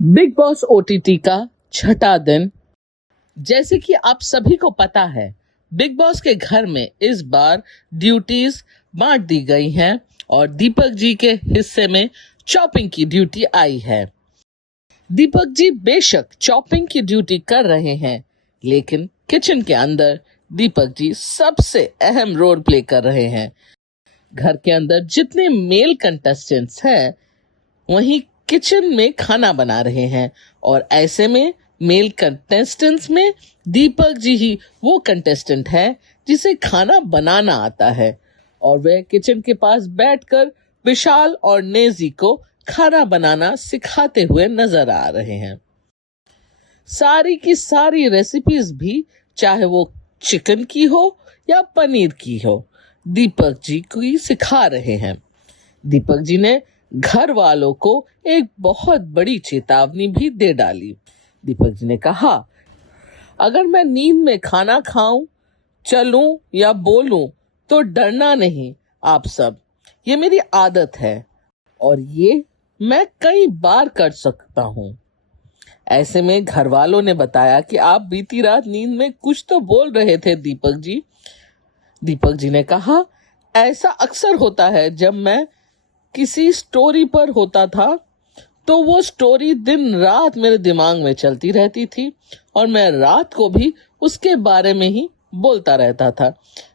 Big boss OTT का छठा दिन। जैसे कि आप सभी को पता है, बिग बॉस के घर में इस बार ड्यूटीज बांट दी गई हैं और दीपक जी के हिस्से में चॉपिंग की ड्यूटी आई है। दीपक जी बेशक चॉपिंग की ड्यूटी कर रहे हैं, लेकिन किचन के अंदर दीपक जी सबसे अहम रोल प्ले कर रहे हैं। घर के अंदर जितने मेल कंटेस्टेंट्स हैं, वहीं किचन में खाना बना रहे हैं और ऐसे में मेल कंटेस्टेंट्स में दीपक जी ही वो कंटेस्टेंट है जिसे खाना बनाना आता है और वह किचन के पास बैठकर विशाल और नेजी को खाना बनाना सिखाते हुए नजर आ रहे हैं। सारी की सारी रेसिपीज भी, चाहे वो चिकन की हो या पनीर की हो, दीपक जी को ही सिखा रहे हैं। दीपक जी ने घर वालों को एक बहुत बड़ी चेतावनी भी दे डाली। दीपक जी ने कहा, अगर मैं नींद में खाना खाऊं, चलूं या बोलूं तो डरना नहीं आप सब, ये मेरी आदत है और ये मैं कई बार कर सकता हूं। ऐसे में घर वालों ने बताया कि आप बीती रात नींद में कुछ तो बोल रहे थे दीपक जी। दीपक जी ने कहा, ऐसा अक्सर होता है, जब मैं किसी स्टोरी पर होता था तो वो स्टोरी दिन रात मेरे दिमाग में चलती रहती थी और मैं रात को भी उसके बारे में ही बोलता रहता था।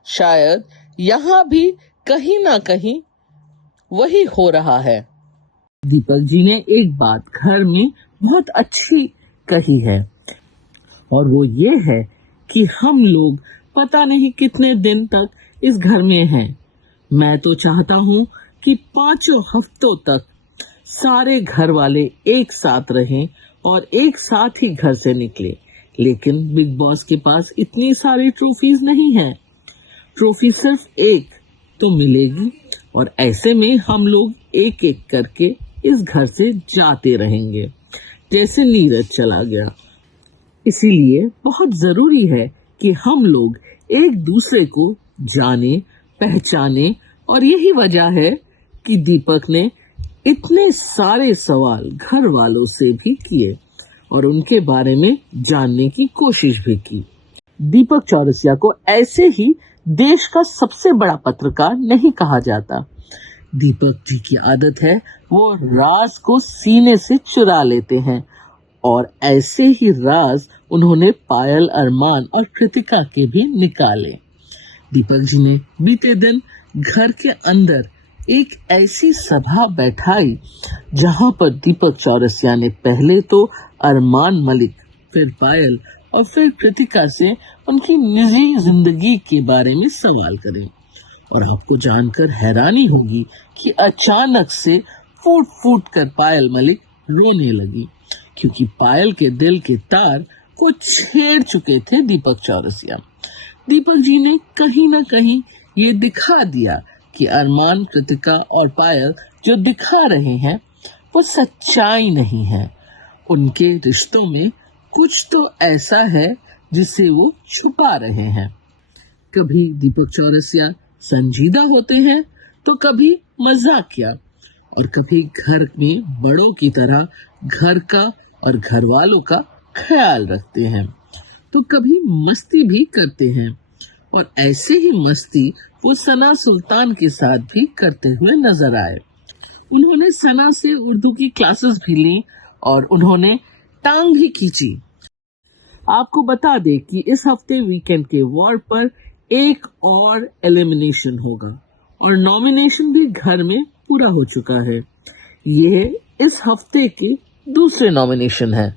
शायद यहाँ भी कहीं ना कहीं वही हो रहा है। दीपक जी ने एक बात घर में बहुत अच्छी कही है और वो ये है कि हम लोग पता नहीं कितने दिन तक इस घर में हैं। मैं तो चाहता हूँ कि 5 हफ्तों तक सारे घर वाले एक साथ रहें और एक साथ ही घर से निकले, लेकिन बिग बॉस के पास इतनी सारी ट्रॉफीज नहीं है। ट्रॉफी सिर्फ एक तो मिलेगी और ऐसे में हम लोग एक एक करके इस घर से जाते रहेंगे, जैसे नीरज चला गया। इसीलिए बहुत जरूरी है कि हम लोग एक दूसरे को जाने पहचाने और यही वजह है कि दीपक ने इतने सारे सवाल घर वालों से भी किए और उनके बारे में जानने की कोशिश भी की। दीपक चौरसिया को ऐसे ही देश का सबसे बड़ा पत्रकार नहीं कहा जाता। दीपक जी की आदत है, वो राज को सीने से चुरा लेते हैं और ऐसे ही राज उन्होंने पायल, अरमान और कृतिका के भी निकाले। दीपक जी ने बीते दिन घर के अंदर एक ऐसी सभा बैठाई जहां पर दीपक चौरसिया ने पहले तो अरमान मलिक, फिर पायल और फिर कृतिका से उनकी निजी जिंदगी के बारे में सवाल करे। और आपको जानकर हैरानी होगी कि अचानक से फूट फूट कर पायल मलिक रोने लगी, क्योंकि पायल के दिल के तार को छेड़ चुके थे दीपक चौरसिया। दीपक जी ने कहीं ना कहीं ये दिखा दिया कि अरमान, कृतिका और पायल जो दिखा रहे हैं वो सच्चाई नहीं है। उनके रिश्तों में कुछ तो ऐसा है जिसे वो छुपा रहे हैं। कभी दीपक चौरसिया संजीदा होते हैं तो कभी मजाकिया और कभी घर में बड़ों की तरह घर का और घर वालों का ख्याल रखते हैं, तो कभी मस्ती भी करते हैं और ऐसे ही मस्ती वो सना सुल्तान के साथ भी करते हुए नजर आए। उन्होंने सना से उर्दू की क्लासेस भी ली और उन्होंने टांग भी खींची। आपको बता दे कि इस हफ्ते वीकेंड के वार्ड पर एक और एलिमिनेशन होगा और नॉमिनेशन भी घर में पूरा हो चुका है। यह इस हफ्ते के दूसरे नॉमिनेशन है।